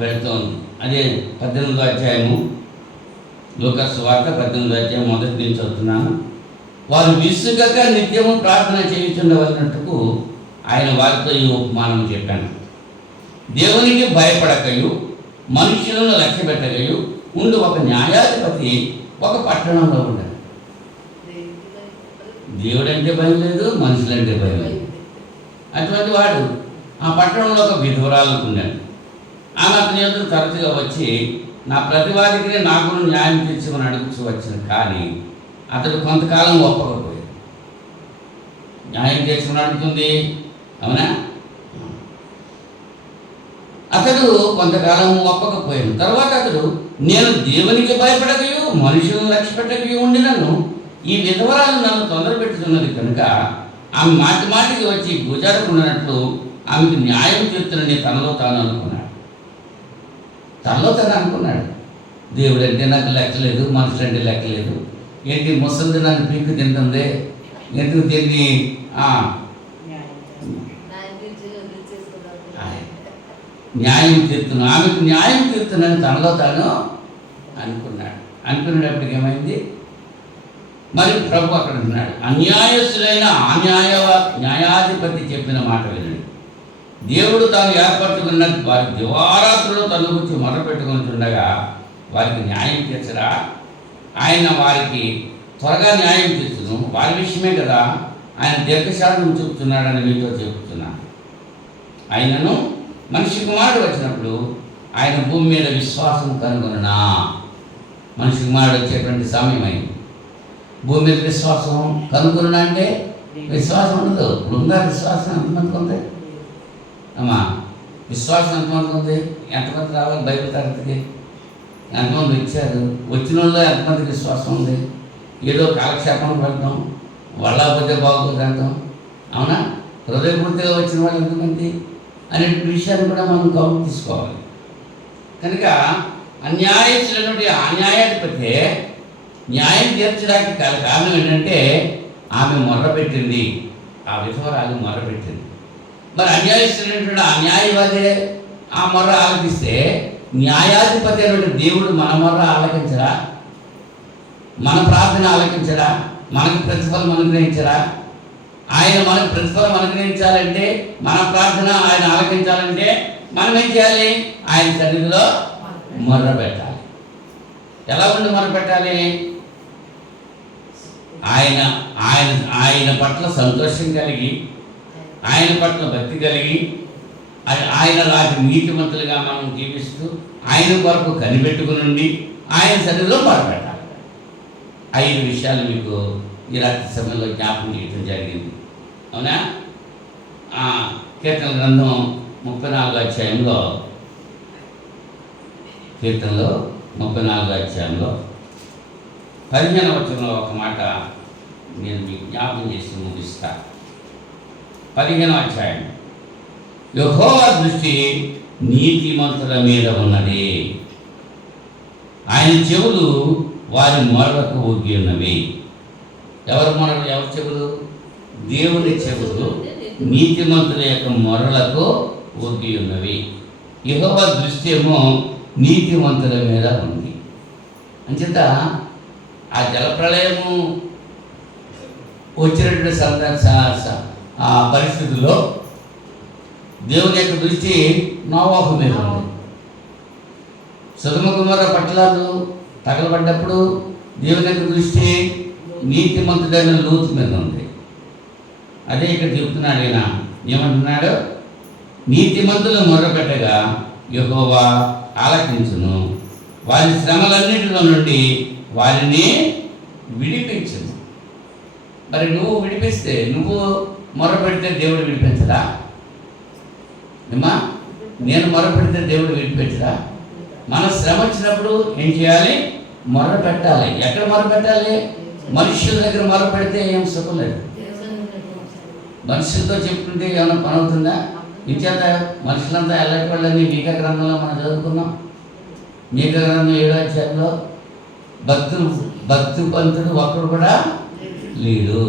వెళ్తోంది. అదే 18వ అధ్యాయము, లూకా సువార్త 18వ అధ్యాయం మొదటి నుంచి చదువుతున్నాను. వారు విసుగక నిత్యము ప్రార్థన చేయుచుండవలనట్టుకు ఆయన వారితో ఈ ఉపమానం చెప్పాను. దేవునికి భయపడకయు మనుషులను లక్ష్య పెట్టకయు ఉండు ఒక న్యాయాధిపతి ఒక పట్టణంలో ఉన్నాడు. దేవుడంటే భయం లేదు, మనుషులంటే భయం లేదు. అటువంటి వాడు ఆ పట్టణంలో ఒక విధవరాలకు ఉన్నాడు. ఆమె అతని ఎదురు తరచుగా వచ్చి నా ప్రతివాదికి నాకు న్యాయం తీర్చమని అడుగుతూ వచ్చింది. కానీ అతడు కొంతకాలం ఒప్పకపోయాడు. న్యాయం తీర్చమని అడుగుతుంది. అవునా? అతడు కొంతకాలం ఒప్పకపోయాడు. తర్వాత అతడు నేను దేవునికి భయపడకయు మనుషులను లక్ష్య పెట్టకయు ఉండినను ఈ విధవరాలు నన్ను తొందర పెట్టుతున్నది కనుక ఆమె మాటి మాటికి వచ్చి గుజారకున్నట్లు ఆమెకు న్యాయం తీర్చునని తనలో తాను అనుకున్నాడు. దేవుడు అంటే నాకు లెక్కలేదు, మనుషులంటే లెక్కలేదు. ఏంటి ముసలిది నన్ను పీక్కు తింటుంది, ఎందుకు దీన్ని న్యాయం తీర్చును, ఆమెకు న్యాయం తీర్చునని తనలో తాను అనుకున్నాడు. అనుకునేటప్పటికి ఏమైంది? మరి ప్రభు అక్కడ ఉన్నాడు. అన్యాయస్తులైన న్యాయాధిపతి చెప్పిన మాట వినండి. దేవుడు తాను ఏర్పరచుకున్న వారి దివారాత్రులు తన గురించి మొదలుపెట్టుకుంటుండగా వారికి న్యాయం తీర్చరా? ఆయన వారికి త్వరగా న్యాయం తీర్చును. వారి విషయమే కదా ఆయన దీర్ఘశాంతం చూపుతున్నాడని మీతో చెబుతున్నాను. ఆయనను మనిషి కుమారుడు వచ్చినప్పుడు ఆయన భూమి మీద విశ్వాసం కనుగొననా? మనిషి కుమారుడు వచ్చేటువంటి సమయం అయింది. భూమి మీద విశ్వాసం కనుగొననా అంటే విశ్వాసం ఉండదు. ఉందా విశ్వాసం? ఎంతమందికి ఉంది అమ్మా? విశ్వాసం ఎంతమందికి ఉంది? ఎంతమంది రావాలి బైబిల్ తరగతికి? ఎంతమంది వచ్చారు? వచ్చిన వాళ్ళు ఎంతమందికి విశ్వాసం ఉంది? ఏదో కాలక్షేపం పెడతాం, వాళ్ళకపోతే బాగోదు అంటాం. అవునా? హృదయపూర్తిగా వచ్చిన వాళ్ళు ఎంతమంది అనే విషయాన్ని కూడా మనం కౌంట్ తీసుకోవాలి. కనుక అన్యాయస్తులైనటువంటి అన్యాయాధిపతి న్యాయం తీర్చడానికి కారణం ఏంటంటే ఆమె మొర్రపెట్టింది, ఆ విధవరాలు మొర్రపెట్టింది. మరి అన్యాయస్తులైనటువంటి అన్యాయవాదే ఆ మొర్ర ఆలకిస్తే న్యాయాధిపతి అయినటువంటి దేవుడు మన మొర్ర ఆలకించరా? మన ప్రార్థన ఆలకించరా? మనకు ప్రతిఫలం అనుగ్రహించరా? ఆయన మనకు ప్రతిఫలం అనుగ్రహించాలంటే, మన ప్రార్థన ఆయన ఆలకించాలంటే మనం ఏం చేయాలి? ఆయన సన్నిధిలో మొర్ర పెట్టాలి. ఎలా ఉండి మొర్ర పెట్టాలి? ఆయన ఆయన ఆయన పట్ల సంతోషం కలిగి, ఆయన పట్ల భక్తి కలిగి, ఆయన రాజు నీతిమంతులుగా మనం జీవిస్తూ ఆయన కొరకు కనిపెట్టుకుని ఆయన సన్నిధిలో మొర్ర పెట్టాలి. 5 విషయాలు మీకు ఈ రాత్రి సమయంలో జ్ఞాపకం చేయడం జరిగింది. అవునా? కీర్తన గ్రంథం 34వ అధ్యాయంలో, కీర్తనలో 34వ అధ్యాయంలో 15వ వచనంలో ఒక మాట నేను మీకు జ్ఞాపకం చేసి ముగిస్తా. 15వ అధ్యాయం, యెహోవా దృష్టి నీతిమంతుల మీద ఉన్నది, ఆయన చెవులు వారి మొర్రకు ఒగ్గి ఉన్నవి. ఎవరి మొరలు? ఎవరి చెవులు? దేవుని చెవులు నీతిమంతుల యొక్క మొరలకు ఒగ్గి ఉన్నవి. యెహోవా దృష్టి ఏమో నీతిమంతుల మీద ఉంది. అంచేత ఆ జలప్రళయము వచ్చినటువంటి ఆ పరిస్థితుల్లో దేవుని యొక్క దృష్టి నోవాహు మీద ఉంది. సొదొమ గొమొర్రా పట్టణాలు తగలబడ్డప్పుడు దేవుని యొక్క దృష్టి నీతిమంతుడైన లూతు మీద ఉంది. అదే ఇక్కడ చెప్తున్నాడు. ఆయన ఏమంటున్నాడు? నీతిమంతులు మొర్రపెట్టగా యెహోవా ఆలకించును, వారి శ్రమలన్నింటిలో నుండి వారిని విడిపించును. మరి నువ్వు విడిపిస్తే, నువ్వు మొర్రపెడితే దేవుడు విడిపించడా? ఏమా? నేను మొర్రపెడితే దేవుడు విడిపించడా? మన శ్రమ వచ్చినప్పుడు ఏం చేయాలి? మొర్ర పెట్టాలి. ఎక్కడ మొర్ర పెట్టాలి? మనుషుల దగ్గర మొర్ర పెడితే ఏం సుఖం లేదు. మనుషులతో చెప్పుకుంటే ఏమైనా పని అవుతుందా? ఇంచేత మనుషులంతా ఎల్లటి వాళ్ళని మీకా గ్రంథంలో మనం చదువుకున్నాం. మీకా గ్రంథం 7వ అధ్యాయంలో భక్తివంతుడు ఒక్కడు కూడా లేడు.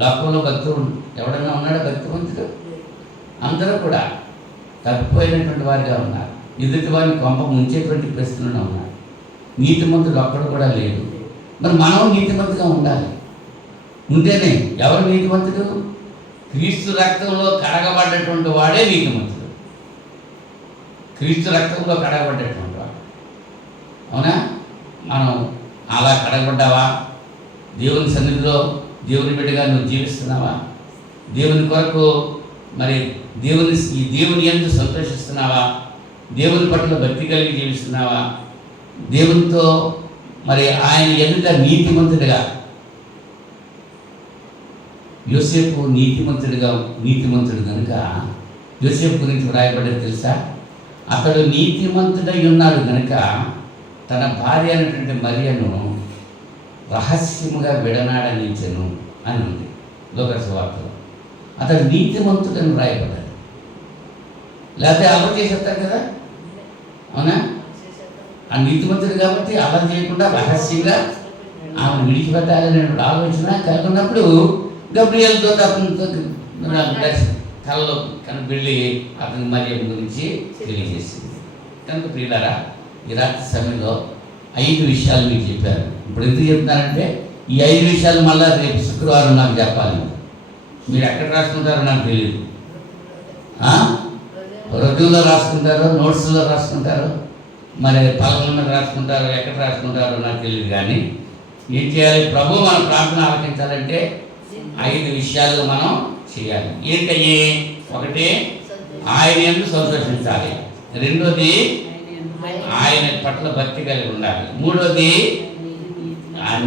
లోకంలో భక్తుడు ఎవడన్నా ఉన్నాడా? భక్తివంతుడు అందరూ కూడా తప్పిపోయినటువంటి వారిగా ఉన్నారు. ఎదుటి వారిని కొంప ముంచేటువంటి ప్రశ్నలు ఉన్నారు. నీతిమంతుడు ఒక్కడు కూడా లేడు. మరి మనం నీతిమంతుగా ఉండాలి. ఉంటేనే ఎవరు నీతిమంతుడు? క్రీస్తు రక్తంలో కడగబడ్డటువంటి వాడే నీతిమంతుడు. క్రీస్తు రక్తంలో కడగబడ్డటువంటి వాడు. అవునా? మనం అలా కడగబడ్డావా? దేవుని సన్నిధిలో దేవుని బిడ్డగా నువ్వు జీవిస్తున్నావా? దేవుని కొరకు మరి దేవుని యందు సంతోషిస్తున్నావా? దేవుని పట్ల భక్తి కలిగి జీవిస్తున్నావా? దేవునితో మరి ఆయన ఎదుట నీతిమంతుడిగా. యోసేపు నీతిమంతుడు కనుక యోసేపు గురించి వ్రాయబడ్డది తెలుసా? అతడు నీతిమంతుడై ఉన్నాడు కనుక తన భార్య అయినటువంటి మరియను రహస్యముగా విడనాడనించెను అని ఉంది లోకాసు వార్తలో. అతడు నీతిమంతుడని వ్రాయబడ్డాడు. లేకపోతే అల్లరి చేసేస్తారు కదా, అవునా? ఆ నీతిమంతుడు కాబట్టి అల్లరి చేయకుండా రహస్యంగా ఆమెను విడిచిపెట్టాలనే ఆలోచన కలిగి ఉన్నప్పుడు గబ్రియల్తో అతనితో కళ్ళలో వెళ్ళి అతని మరియ గురించి తెలియజేసింది. కనుక ప్రియులారా, ఈ రాత్రి సమయంలో 5 విషయాలు మీకు చెప్పారు. ఇప్పుడు ఎందుకు చెప్తున్నారంటే ఈ 5 విషయాలు మళ్ళీ రేపు శుక్రవారం నాకు చెప్పాలి. మీరు ఎక్కడ రాసుకుంటారో నాకు తెలియదు. రొటీన్లో రాసుకుంటారో, నోట్స్లో రాసుకుంటారో, మరి పలకల మీద రాసుకుంటారో, ఎక్కడ రాసుకుంటారో నాకు తెలియదు. కానీ ఏం చేయాలి? ప్రభు మన ప్రార్థన ఆలకించాలంటే 5 విషయాలు మనం చేయాలి. ఏంటయ్యి? 1, ఆయన యందు సంతోషించాలి. 2, ఆయన పట్ల భక్తి కలిగి ఉండాలి. 3,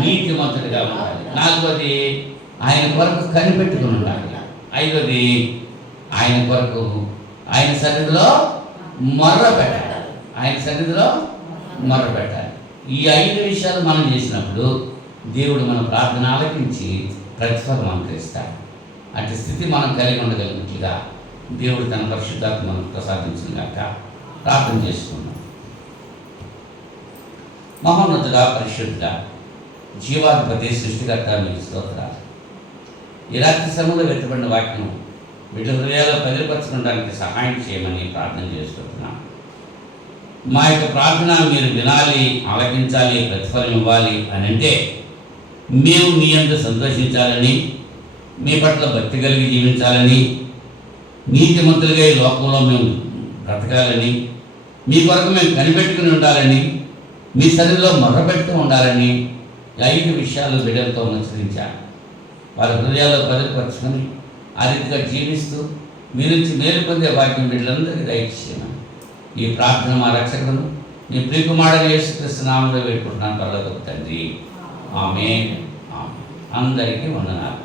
నీతిమంతుడిగా ఉండాలి. 4, ఆయన కొరకు కనిపెట్టుకుని ఉండాలి. 5, ఆయన కొరకు ఆయన సన్నిధిలో మొర్ర పెట్టాలి. ఈ 5 విషయాలు మనం చేసినప్పుడు దేవుడు మన ప్రార్థన ఆలకించి ప్రతిఫలం అనుగ్రహిస్తాడు. అటు స్థితి మనం కలిగి ఉండగలిగినట్లుగా దేవుడు తన పరిశుద్ధాత్మ మనకు ప్రసాదించినగాక ప్రార్థన చేసుకున్నాం. మహోన్నతుడా, పరిశుద్ధుడా, జీవాధిపతి, సృష్టికర్త, మీకు స్తోత్రాలు. ఈ రాత్రి సమయంలో వెతబడిన వాక్యం వీళ్ళ హృదయాల్లో బదిలిపరచుకోవడానికి సహాయం చేయమని ప్రార్థన చేసుకుంటున్నాం. మా యొక్క ప్రార్థన మీరు వినాలి, ఆలకించాలి, ప్రతిఫలం ఇవ్వాలి అని అంటే మేము మీ యందు సంతోషించాలని, మీ పట్ల భక్తి కలిగి జీవించాలని, నీతిమంతులుగా ఈ లోకంలో మేము బ్రతకాలని, మీ కొరకు మేము కనిపెట్టుకుని ఉండాలని, మీ సన్నిధిలో మొర్రపెట్టుతూ ఉండాలని 5 విషయాలు బిడ్డలతో ముచ్చరించారు. వారి హృదయాల్లో బదిలిపరచుకొని ఆ రీతిగా జీవిస్తూ మీ నుంచి మేలు పొందే వాక్యం బిడ్డలందరికీ దయచేయమని ఈ ప్రార్థన మా రక్షకులను మీ ప్రియకుమారుడైన యేసుక్రీస్తు నామములో వేడుకుంటున్నాను పరలోకపు తండ్రి. ఆమేన్. అందరికీ వందనాలు.